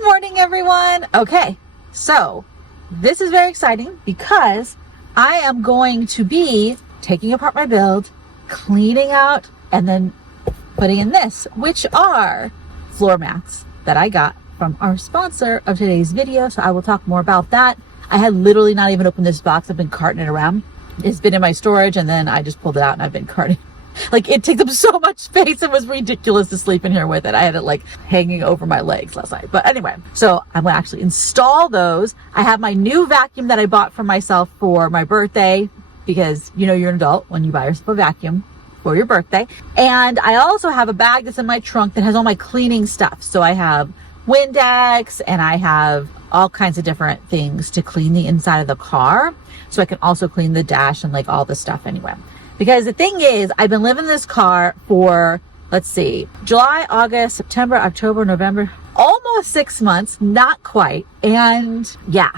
Good morning, everyone. Okay, so this is very exciting because I am going to be taking apart my build, cleaning out, and then putting in this, which are floor mats that I got from our sponsor of today's video. So I will talk more about that. I had literally not even opened this box. I've been carting it around. It's been in my storage, and then I just pulled it out and I've been carting. Like, it takes up so much space. It was ridiculous to sleep in here with it. I had it like hanging over my legs last night. But anyway, so I'm gonna actually install those. I have my new vacuum that I bought for myself for my birthday, because you know you're an adult when you buy yourself a vacuum for your birthday. And I also have a bag that's in my trunk that has all my cleaning stuff. So I have Windex and I have all kinds of different things to clean the inside of the car. So I can also clean the dash and like all the stuff anyway. Because the thing is, I've been living in this car for, let's see, July, August, September, October, November, almost 6 months, not quite. And yeah,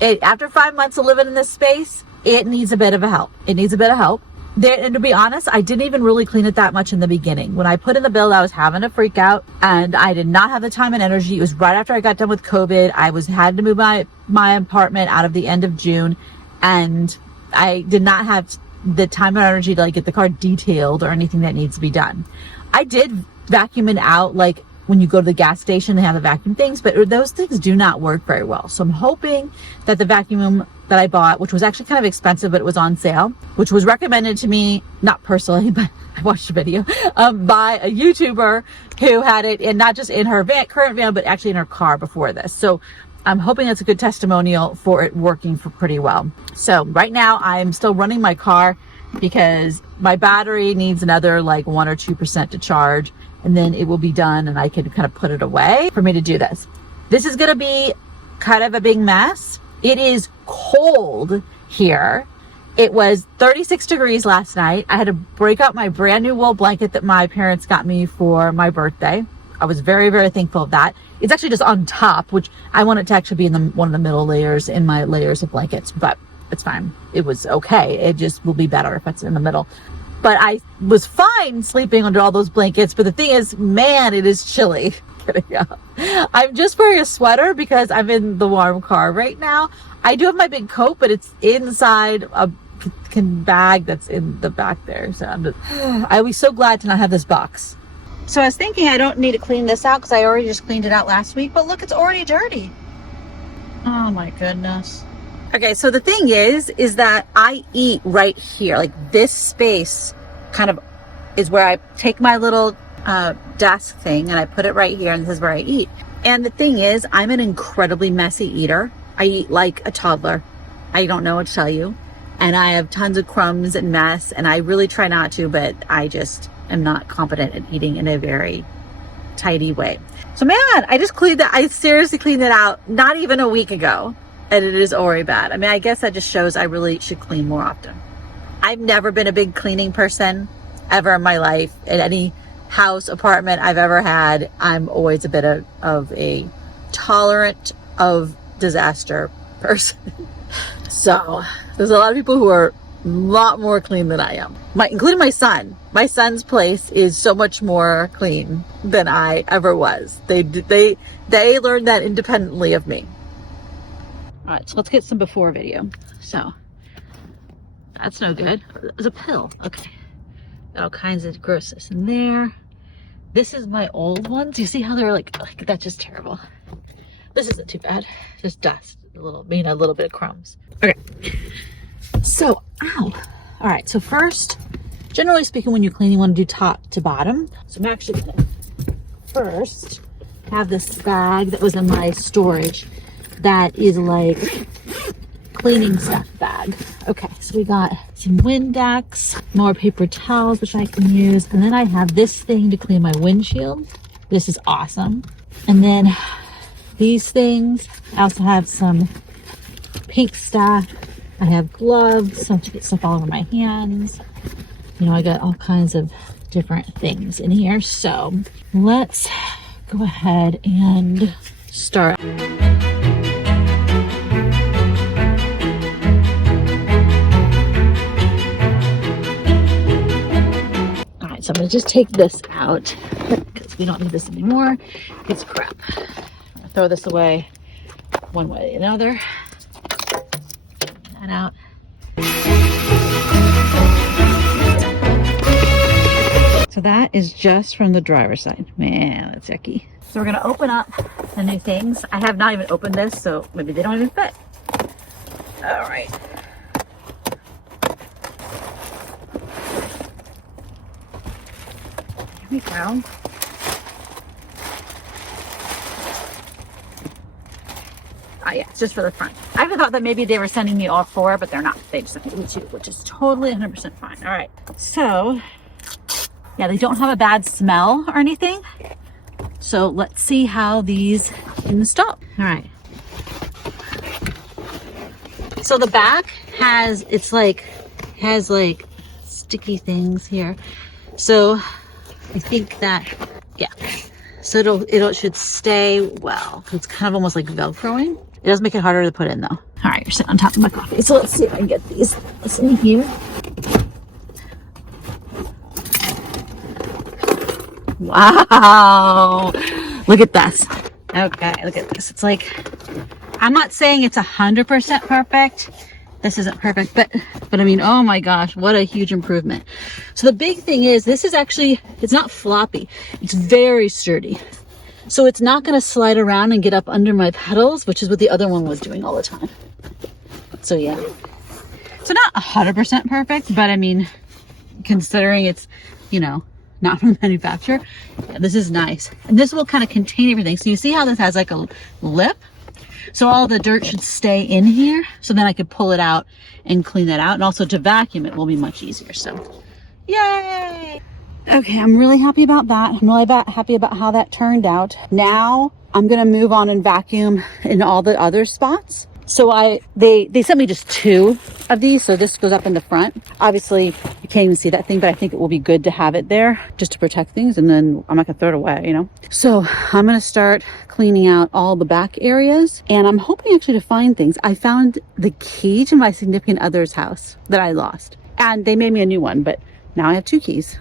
after 5 months of living in this space, it needs a bit of help. It needs a bit of help. And to be honest, I didn't even really clean it that much in the beginning. When I put in the build, I was having a freak out and I did not have the time and energy. It was right after I got done with COVID. I had to move my apartment out of the end of June, and I did not have the time and energy to like get the car detailed or anything that needs to be done. I did vacuum it out, like when you go to the gas station, they have the vacuum things, but those things do not work very well. So I'm hoping that the vacuum that I bought, which was actually kind of expensive, but it was on sale, which was recommended to me, not personally, but I watched a video by a YouTuber who had it, and not just in her current van, but actually in her car before this. So I'm hoping that's a good testimonial for it working for pretty well. So right now I'm still running my car because my battery needs another like 1 or 2% to charge, and then it will be done and I can kind of put it away for me to do this. This is going to be kind of a big mess. It is cold here. It was 36 degrees last night. I had to break out my brand new wool blanket that my parents got me for my birthday. I was very, very thankful of that. It's actually just on top, which I want it to actually be in one of the middle layers in my layers of blankets, but it's fine. It was okay. It just will be better if it's in the middle. But I was fine sleeping under all those blankets. But the thing is, man, it is chilly. I'm just wearing a sweater because I'm in the warm car right now. I do have my big coat, but it's inside a bag that's in the back there. So I was so glad to not have this box. So I was thinking I don't need to clean this out because I already just cleaned it out last week, but look, it's already dirty. Oh my goodness. Okay, so the thing is that I eat right here. Like, this space kind of is where I take my little desk thing and I put it right here, and this is where I eat. And the thing is, I'm an incredibly messy eater. I eat like a toddler. I don't know what to tell you. And I have tons of crumbs and mess, and I really try not to, but I just am not competent at eating in a very tidy way. So man, I just cleaned that. I seriously cleaned it out not even a week ago, and it is already bad. I mean, I guess that just shows I really should clean more often. I've never been a big cleaning person ever in my life. In any house, apartment I've ever had, I'm always a bit of a tolerant of disaster person. So there's a lot of people who are a lot more clean than I am, including my son. My son's place is so much more clean than I ever was. They learned that independently of me. All right, so let's get some before video. So that's no good. There's a pill. Okay, got all kinds of grossness in there. This is my old ones. You see how they're like that's just terrible. This isn't too bad. Just dust, a little bit of crumbs. Okay. So, ow. All right, so first, generally speaking, when you clean, you want to do top to bottom. So I'm actually going to first have this bag that was in my storage that is like cleaning stuff bag. Okay, so we got some Windex, more paper towels, which I can use. And then I have this thing to clean my windshield. This is awesome. And then these things. I also have some pink stuff. I have gloves, so to get stuff all over my hands. You know, I got all kinds of different things in here. So let's go ahead and start. All right, so I'm gonna just take this out because we don't need this anymore. It's crap. I'm gonna throw this away one way or another. That out. So that is just from the driver's side. Man, that's yucky. So we're gonna open up the new things. I have not even opened this, so maybe they don't even fit. All right. Here we go. Oh yeah, it's just for the front. I even thought that maybe they were sending me all 4, but they're not. They just sent me 2, which is totally 100% fine. All right. So yeah, they don't have a bad smell or anything. So let's see how these install. All right. So the back has like sticky things here. So I think that, yeah. So it should stay well. It's kind of almost like Velcroing. It does make it harder to put in though. All right, you're sitting on top of my coffee. So let's see if I can get these in here. Wow. Look at this. Okay, look at this. It's like, I'm not saying it's 100% perfect. This isn't perfect, but I mean, oh my gosh, what a huge improvement. So the big thing is this is actually, it's not floppy. It's very sturdy. So it's not going to slide around and get up under my pedals, which is what the other one was doing all the time. So yeah. So not 100% perfect, but I mean, considering it's, you know, not from the manufacturer, yeah, this is nice. And this will kind of contain everything. So you see how this has like a lip? So all the dirt should stay in here. So then I could pull it out and clean that out. And also to vacuum it will be much easier. So yay! Okay, I'm really happy about that. I'm really happy about how that turned out. Now I'm gonna move on and vacuum in all the other spots. So they sent me just 2 of these. So this goes up in the front. Obviously you can't even see that thing, but I think it will be good to have it there just to protect things. And then I'm not gonna throw it away, you know? So I'm gonna start cleaning out all the back areas. And I'm hoping actually to find things. I found the key to my significant other's house that I lost. And they made me a new one, but now I have 2 keys.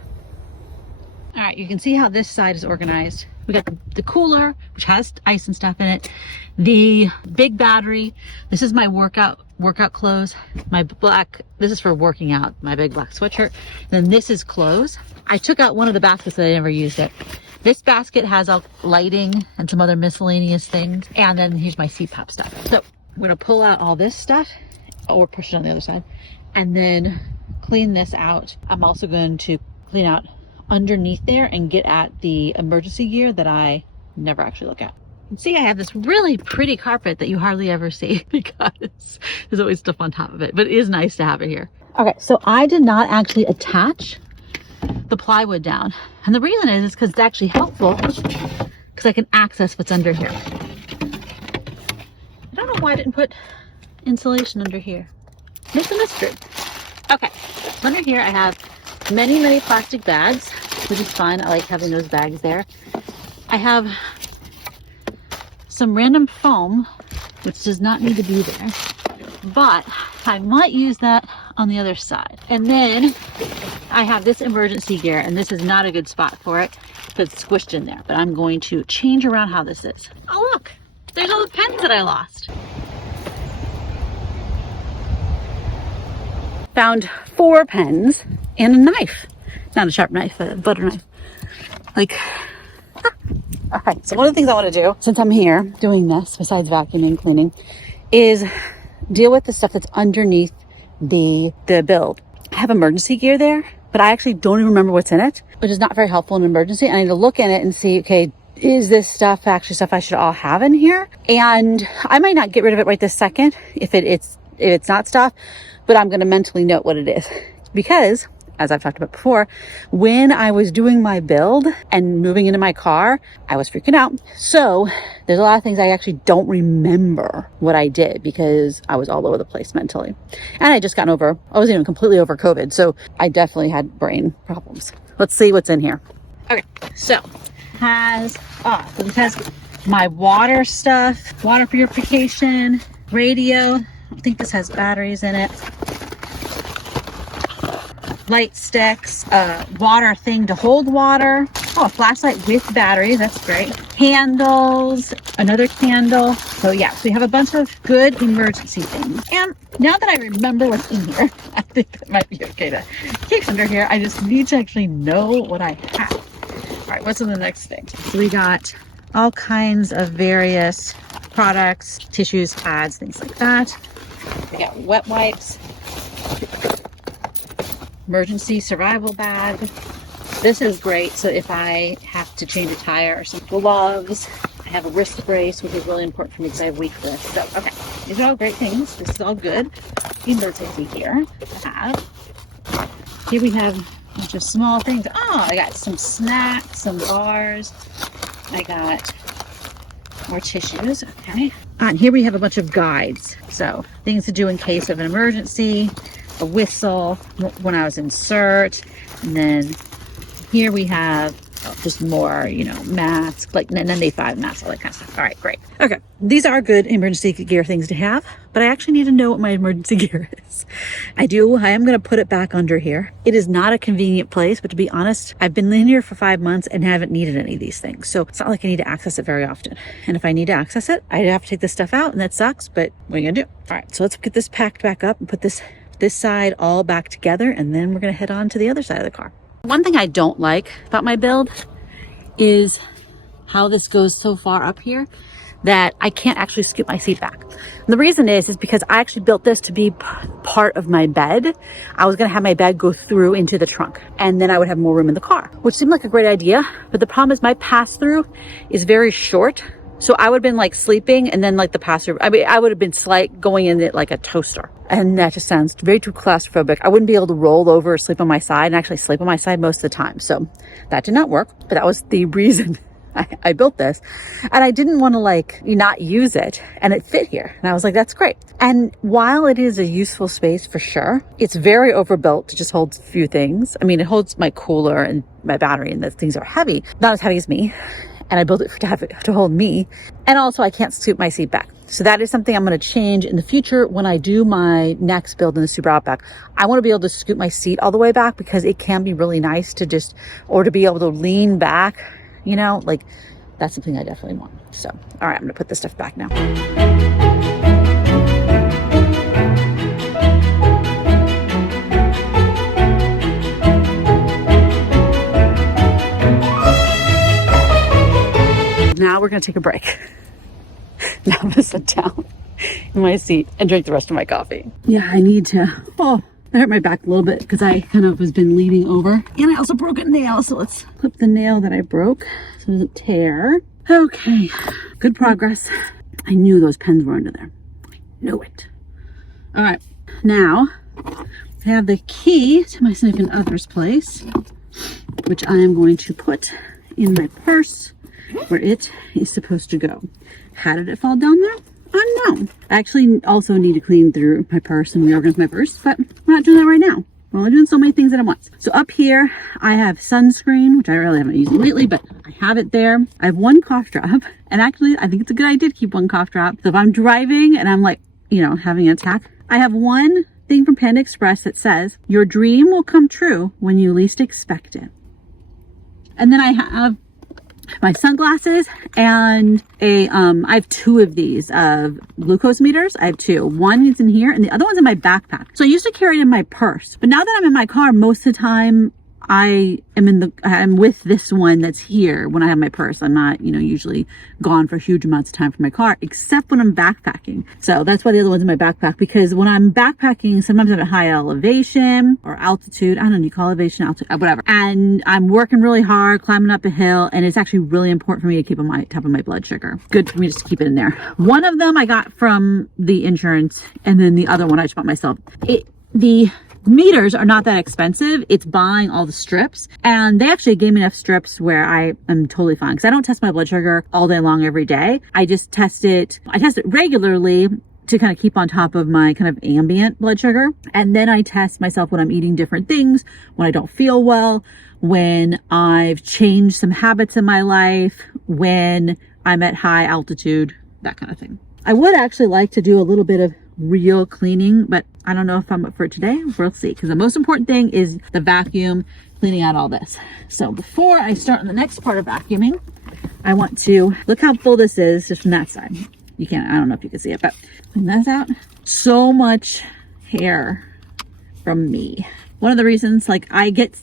All right, you can see how this side is organized. We got the cooler, which has ice and stuff in it. The big battery. This is my workout clothes. My black, this is for working out, my big black sweatshirt. Then this is clothes. I took out one of the baskets that I never used it. This basket has all lighting and some other miscellaneous things. And then here's my CPAP stuff. So I'm gonna pull out all this stuff or push it on the other side and then clean this out. I'm also going to clean out underneath there and get at the emergency gear that I never actually look at. You can see I have this really pretty carpet that you hardly ever see because there's always stuff on top of it, but it is nice to have it here. Okay, so I did not actually attach the plywood down. And the reason is because it's actually helpful because I can access what's under here. I don't know why I didn't put insulation under here. It's a mystery. Okay, so under here I have many plastic bags, which is fun. I like having those bags there. I have some random foam, which does not need to be there, but I might use that on the other side. And then I have this emergency gear, and this is not a good spot for it because it's squished in there, but I'm going to change around how this is. Oh look, there's all the pens that I lost. Found 4 pens and a knife. Not a sharp knife, but a butter knife. Like, all right. So one of the things I want to do, since I'm here doing this, besides vacuuming, cleaning, is deal with the stuff that's underneath the build. I have emergency gear there, but I actually don't even remember what's in it, which is not very helpful in an emergency. I need to look in it and see, okay, is this stuff actually stuff I should all have in here? And I might not get rid of it right this second if it's not stuff, but I'm going to mentally note what it is. Because, as I've talked about before, when I was doing my build and moving into my car, I was freaking out. So there's a lot of things I actually don't remember what I did because I was all over the place mentally. And I just I wasn't even completely over COVID. So I definitely had brain problems. Let's see what's in here. Okay, so this has my water stuff, water purification, radio. I think this has batteries in it. Light sticks, water thing to hold water. Oh, a flashlight with battery. That's great. Candles, another candle. So yeah, so we have a bunch of good emergency things. And now that I remember what's in here, I think it might be okay to keep under here. I just need to actually know what I have. All right, what's in the next thing? So we got all kinds of various products, tissues, pads, things like that. We got wet wipes, emergency survival bag. This is great. So if I have to change a tire or some gloves, I have a wrist brace, which is really important for me because I have weak wrists. So, okay, these are all great things. This is all good. Emergency here to have. Here we have a bunch of small things. Oh, I got some snacks, some bars. I got more tissues. Okay. And here we have a bunch of guides. So things to do in case of an emergency, a whistle when I was in CERT, and then here we have just more, masks, like N95 masks, all that kind of stuff. All right, great. Okay, these are good emergency gear things to have, but I actually need to know what my emergency gear is. I am going to put it back under here. It is not a convenient place, but to be honest, I've been in here for 5 months and haven't needed any of these things. So it's not like I need to access it very often. And if I need to access it, I have to take this stuff out, and that sucks, but what are you going to do? All right, so let's get this packed back up and put this side all back together, and then we're going to head on to the other side of the car. One thing I don't like about my build is how this goes so far up here that I can't actually scoot my seat back. And the reason is because I actually built this to be part of my bed. I was going to have my bed go through into the trunk, and then I would have more room in the car, which seemed like a great idea. But the problem is my pass-through is very short. So I would have been like sleeping, and then like the pass-through, I would have been going in it like a toaster. And that just sounds very too claustrophobic. I wouldn't be able to roll over or sleep on my side, and actually sleep on my side most of the time. So that did not work, but that was the reason I built this. And I didn't want to not use it, and it fit here. And I was like, that's great. And while it is a useful space for sure, it's very overbuilt to just hold a few things. I mean, it holds my cooler and my battery, and those things are heavy, not as heavy as me. And I built it to hold me. And also I can't scoot my seat back. So that is something I'm going to change in the future when I do my next build in the Super Outback. I want to be able to scoot my seat all the way back, because it can be really nice to to be able to lean back, that's something I definitely want. So, all right, I'm going to put this stuff back now. Now we're going to take a break. Now I'm going to sit down in my seat and drink the rest of my coffee. Yeah, I need to. Oh, I hurt my back a little bit because I kind of was been leaning over. And I also broke a nail. So let's clip the nail that I broke so it doesn't tear. Okay, good progress. I knew those pens were under there. I knew it. All right, now I have the key to my significant other's place, which I am going to put in my purse, where it is supposed to go. How did it fall down there? Unknown. I actually also need to clean through my purse and reorganize my purse, but we're not doing that right now. We're only doing so many things at once. So up here, I have sunscreen, which I really haven't used lately, but I have it there. I have one cough drop, and actually, I think it's a good idea to keep one cough drop. So if I'm driving and I'm having an attack, I have one thing from Panda Express that says, your dream will come true when you least expect it. And then I have my sunglasses and I have two of these glucose meters. I have two. One is in here and the other one's in my backpack. So I used to carry it in my purse, but now that I'm in my car, most of the time I'm with this one that's here when I have my purse. I'm not, usually gone for huge amounts of time from my car, except when I'm backpacking. So that's why the other one's in my backpack, because when I'm backpacking, sometimes I'm at high elevation or altitude. I don't know, you call elevation, altitude, whatever. And I'm working really hard, climbing up a hill, and it's actually really important for me to keep on top of my blood sugar. Good for me just to keep it in there. One of them I got from the insurance, and then the other one I just bought myself. The meters are not that expensive. It's buying all the strips, and they actually gave me enough strips where I am totally fine, because I don't test my blood sugar all day long every day. I just test it regularly to kind of keep on top of my kind of ambient blood sugar. And then I test myself when I'm eating different things, when I don't feel well, when I've changed some habits in my life, when I'm at high altitude, that kind of thing. I would actually like to do a little bit of real cleaning, but I don't know if I'm up for it today. We'll see, because the most important thing is the vacuum, cleaning out all this. So before I start on the next part of vacuuming, I want to look how full this is just from that side. You can't, I don't know if you can see it, but clean that out. So much hair from me. One of the reasons, like, I get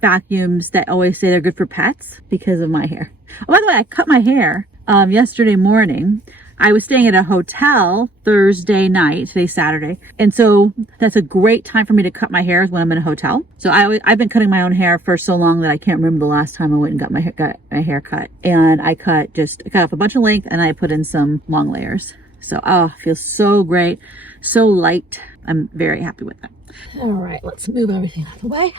vacuums that always say they're good for pets because of my hair. Oh, by the way, I cut my hair yesterday morning. I was staying at a hotel Thursday night, today's Saturday. And so that's a great time for me to cut my hair when I'm in a hotel. So I've been cutting my own hair for so long that I can't remember the last time I went and got my hair cut. And I cut off a bunch of length and I put in some long layers. So, oh, it feels so great, so light. I'm very happy with that. All right, let's move everything out of the way.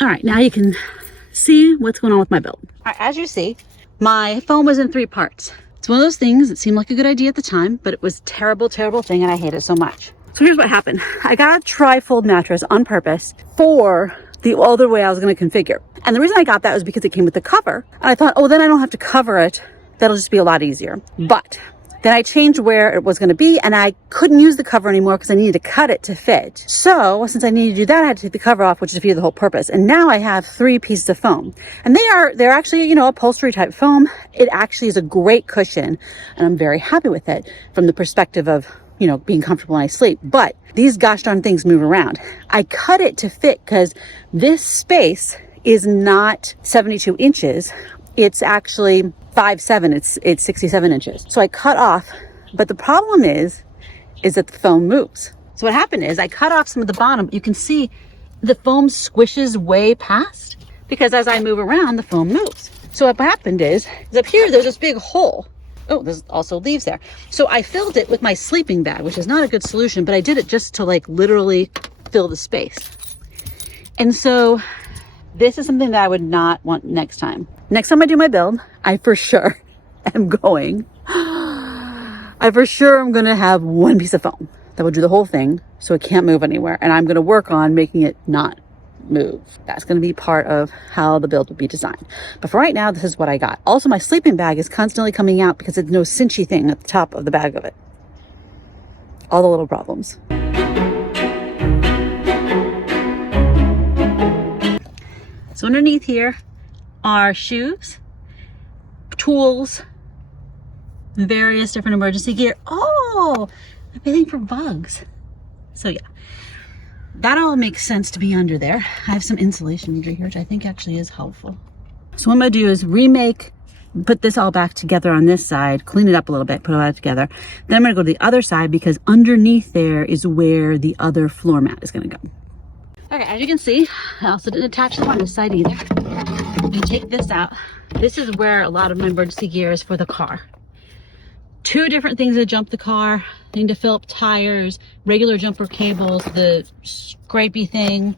All right, now you can see what's going on with my build. All right, as you see, my foam was in 3 parts. It's one of those things that seemed like a good idea at the time, but it was a terrible, terrible thing, and I hate it so much. So here's what happened. I got a tri-fold mattress on purpose for the other way I was going to configure. And the reason I got that was because it came with the cover. And I thought, oh, then I don't have to cover it. That'll just be a lot easier. But then I changed where it was going to be, and I couldn't use the cover anymore because I needed to cut it to fit. So since I needed to do that, I had to take the cover off, which defeated the whole purpose. And now I have 3 pieces of foam, and they're actually, you know, upholstery type foam. It actually is a great cushion, and I'm very happy with it from the perspective of, you know, being comfortable when I sleep. But these gosh darn things move around. I cut it to fit because this space is not 72 inches. It's actually 5'7", it's 67 inches. So I cut off, but the problem is that the foam moves. So what happened is I cut off some of the bottom. You can see the foam squishes way past because as I move around, the foam moves. So what happened is up here, there's this big hole. Oh, there's also leaves there. So I filled it with my sleeping bag, which is not a good solution, but I did it just to like literally fill the space. And so this is something that I would not want next time. Next time I do my build, I for sure am going to have 1 piece of foam that will do the whole thing so it can't move anywhere. And I'm going to work on making it not move. That's going to be part of how the build will be designed. But for right now, this is what I got. Also, my sleeping bag is constantly coming out because there's no cinchy thing at the top of the bag of it. All the little problems. So underneath here are shoes, tools, various different emergency gear. Oh, everything for bugs. So yeah, that all makes sense to be under there. I have some insulation under here, which I think actually is helpful. So what I'm gonna do is put this all back together on this side, clean it up a little bit, put it all back together. Then I'm gonna go to the other side because underneath there is where the other floor mat is gonna go. Okay, as you can see, I also didn't attach them on this side either. You take this out. This is where a lot of my emergency gear is for the car. 2 different things that jump the car. I need to fill up tires, regular jumper cables, the scrapey thing.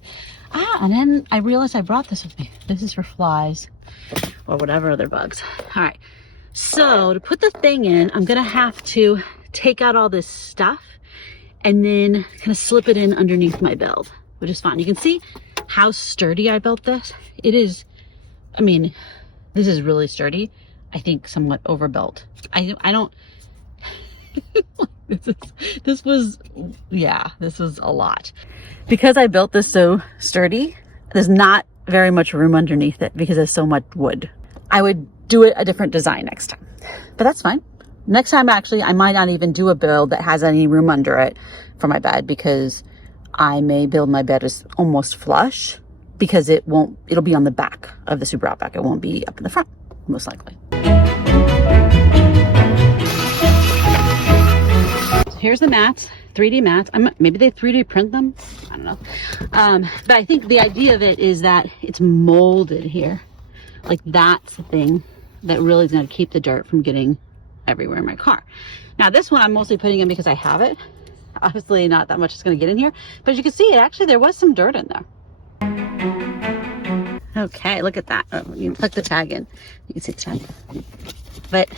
And then I realized I brought this with me. This is for flies or whatever other bugs. All right, so to put the thing in, I'm gonna have to take out all this stuff and then kind of slip it in underneath my build, which is fine. You can see how sturdy I built this. It is, I mean, this is really sturdy. I think somewhat overbuilt. I don't, this was a lot. Because I built this so sturdy, there's not very much room underneath it because there's so much wood. I would do it a different design next time, but that's fine. Next time, actually, I might not even do a build that has any room under it for my bed because I may build my bed as almost flush because it'll be on the back of the Super Outback. It won't be up in the front, most likely. So here's the mats, 3D mats. Maybe they 3D print them. I don't know. But I think the idea of it is that it's molded here. Like that's the thing that really is going to keep the dirt from getting everywhere in my car. Now this one I'm mostly putting in because I have it. Obviously not that much is going to get in here, but as you can see, actually there was some dirt in there. Okay, look at that. Oh, you can click the tag in. You can see the tag. But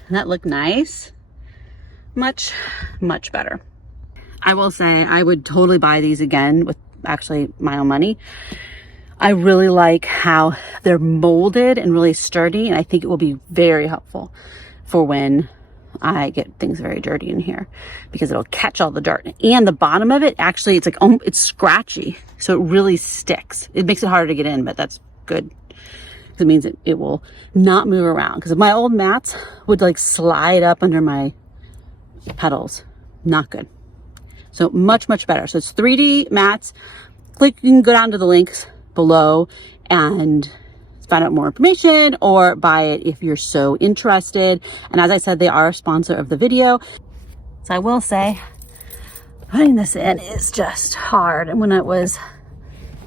doesn't that look nice? Much, much better. I will say I would totally buy these again with actually my own money. I really like how they're molded and really sturdy, and I think it will be very helpful for when I get things very dirty in here, because it'll catch all the dirt. And the bottom of it, actually, it's like, it's scratchy, so it really sticks. It makes it harder to get in, but that's good. It means it will not move around, because my old mats would like slide up under my pedals. Not good. So much better. So it's 3D mats. You can go down to the links below and find out more information, or buy it if you're so interested. And as I said, they are a sponsor of the video. So I will say, putting this in is just hard. And when it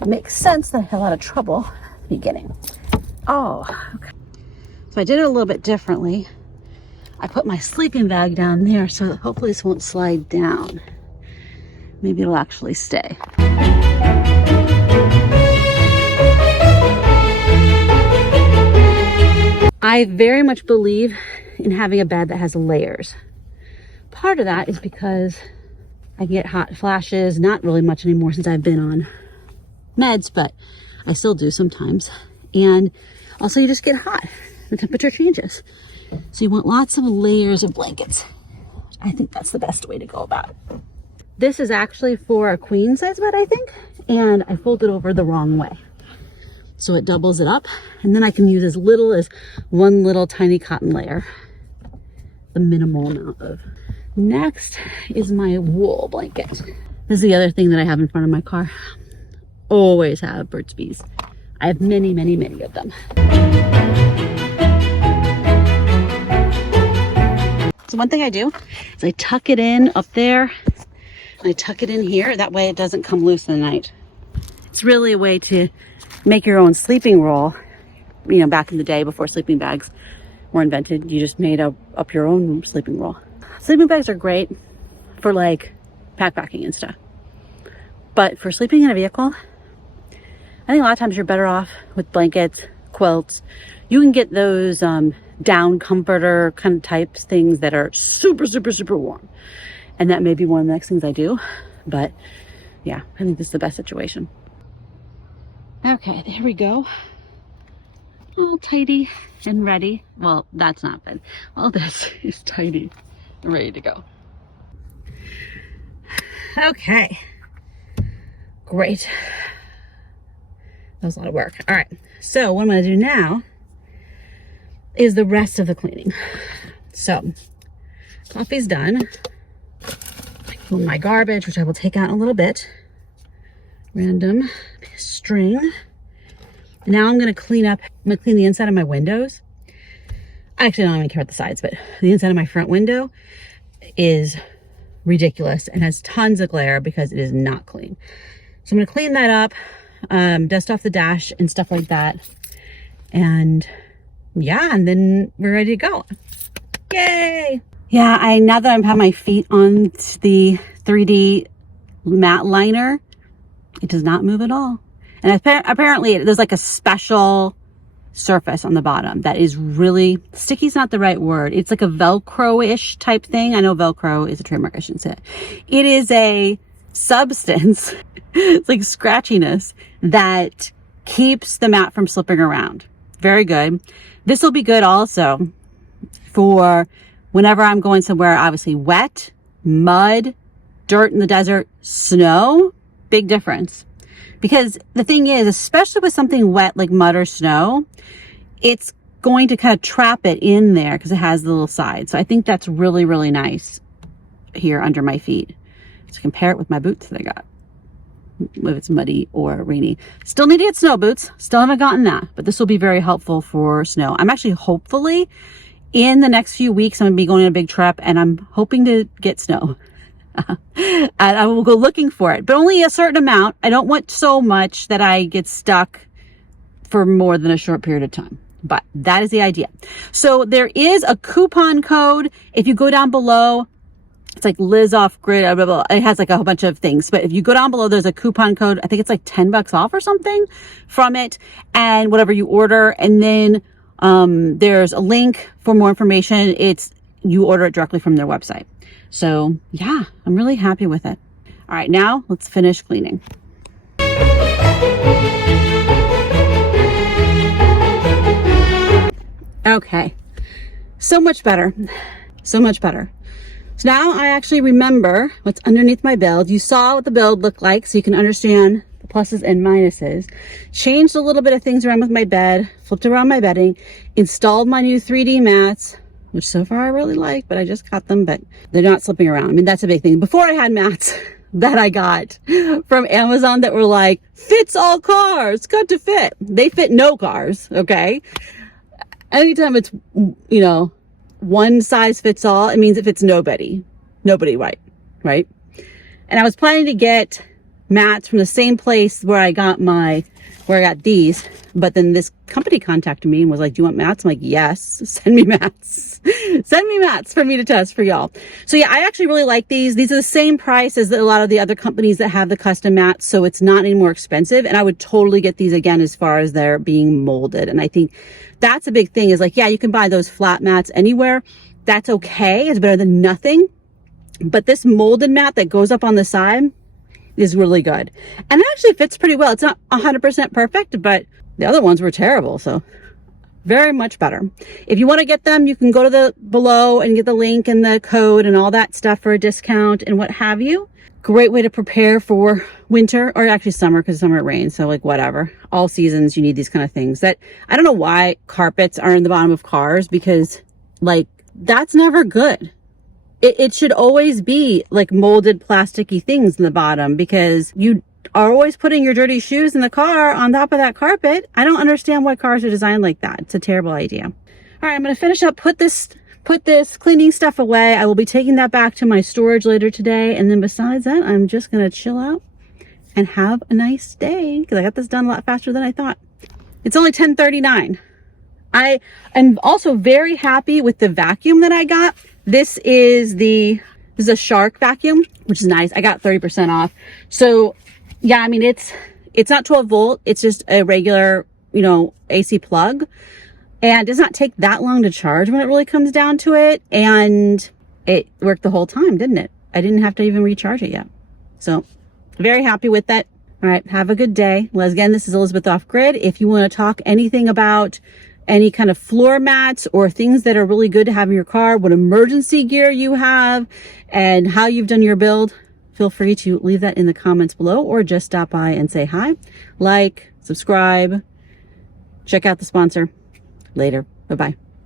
makes sense that I had a lot of trouble at the beginning. Oh, okay. So I did it a little bit differently. I put my sleeping bag down there so that hopefully this won't slide down. Maybe it'll actually stay. I very much believe in having a bed that has layers. Part of that is because I get hot flashes, not really much anymore since I've been on meds, but I still do sometimes. And also you just get hot, the temperature changes. So you want lots of layers of blankets. I think that's the best way to go about it. This is actually for a queen size bed, I think, and I folded over the wrong way. So it doubles it up, and then I can use as little as one little tiny cotton layer, the minimal amount of. Next is my wool blanket. This is the other thing that I have in front of my car. Always have Burt's Bees. I have many of them. So one thing I do is I tuck it in up there, and I tuck it in here. That way it doesn't come loose in the night. It's really a way to make your own sleeping roll. You know, back in the day before sleeping bags were invented, you just made up your own sleeping roll. Sleeping bags are great for like backpacking and stuff. But for sleeping in a vehicle, I think a lot of times you're better off with blankets, quilts. You can get those down comforter kind of types, things that are super warm. And that may be one of the next things I do. But yeah, I think this is the best situation. Okay, there we go. All tidy and ready. Well, that's not bad. All this is tidy and ready to go. Okay. Great. That was a lot of work. All right. So what I'm going to do now is the rest of the cleaning. So coffee's done. My garbage, which I will take out in a little bit. Random string. And now I'm going to clean up. I'm going to clean the inside of my windows. Actually, I don't even care about the sides, but the inside of my front window is ridiculous and has tons of glare because it is not clean. So I'm going to clean that up, dust off the dash and stuff like that. And yeah, and then we're ready to go. Yay! Yeah, now that I've had my feet on the 3D mat liner, it does not move at all. And apparently there's like a special surface on the bottom that is really, sticky is not the right word. It's like a Velcro-ish type thing. I know Velcro is a trademark, I shouldn't say it. It is a substance, it's like scratchiness, that keeps the mat from slipping around. Very good. This will be good also for whenever I'm going somewhere, obviously wet, mud, dirt in the desert, snow, big difference. Because the thing is, especially with something wet like mud or snow, it's going to kind of trap it in there because it has the little sides. So I think that's really, really nice here under my feet. To compare it with my boots that I got, if it's muddy or rainy. Still need to get snow boots. Still haven't gotten that, but this will be very helpful for snow. I'm actually hopefully in the next few weeks, I'm going to be going on a big trip and I'm hoping to get snow. And I will go looking for it, but only a certain amount. I don't want so much that I get stuck for more than a short period of time, but that is the idea. So there is a coupon code. If you go down below, it's like Liz off grid, blah, blah, blah. It has like a whole bunch of things, but if you go down below, there's a coupon code. I think it's like $10 off or something from it, and whatever you order. And then there's a link for more information. You order it directly from their website. So yeah, I'm really happy with it. All right, now let's finish cleaning. Okay. So much better. So much better. So now I actually remember what's underneath my build. You saw what the build looked like, so you can understand the pluses and minuses. Changed a little bit of things around with my bed, flipped around my bedding, installed my new 3D mats, which so far I really like, but I just got them, but they're not slipping around. I mean, that's a big thing. Before I had mats that I got from Amazon that were like, fits all cars, got to fit. They fit no cars, okay? Anytime it's, you know, one size fits all, it means it fits nobody. Nobody, right? And I was planning to get mats from the same place where I got these, but then this company contacted me and was like, do you want mats? I'm like, yes, send me mats. Send me mats for me to test for y'all. So yeah, I actually really like these. These are the same price as a lot of the other companies that have the custom mats, so it's not any more expensive. And I would totally get these again as far as they're being molded. And I think that's a big thing is like, yeah, you can buy those flat mats anywhere. That's okay. It's better than nothing. But this molded mat that goes up on the side is really good. And it actually fits pretty well. It's not 100% perfect, but the other ones were terrible. So very much better. If you want to get them, you can go to the below and get the link and the code and all that stuff for a discount and what have you. Great way to prepare for winter, or actually summer, because summer it rains. So like whatever, all seasons you need these kind of things. That I don't know why carpets are in the bottom of cars, because like that's never good. It should always be like molded plasticky things in the bottom, because you are always putting your dirty shoes in the car on top of that carpet. I don't understand why cars are designed like that. It's a terrible idea. All right, I'm going to finish up, put this cleaning stuff away. I will be taking that back to my storage later today. And then besides that, I'm just going to chill out and have a nice day, because I got this done a lot faster than I thought. It's only 10:39. I am also very happy with the vacuum that I got. This is a Shark vacuum, which is nice. I got 30% off. So yeah, I mean, it's not 12 volt. It's just a regular, you know, AC plug. And it does not take that long to charge when it really comes down to it. And it worked the whole time, didn't it? I didn't have to even recharge it yet. So very happy with that. All right, have a good day. Well, again, this is Elizabeth Off Grid. If you want to talk anything about any kind of floor mats or things that are really good to have in your car, what emergency gear you have, and how you've done your build, feel free to leave that in the comments below, or just stop by and say hi, like, subscribe, check out the sponsor. Later. Bye-bye.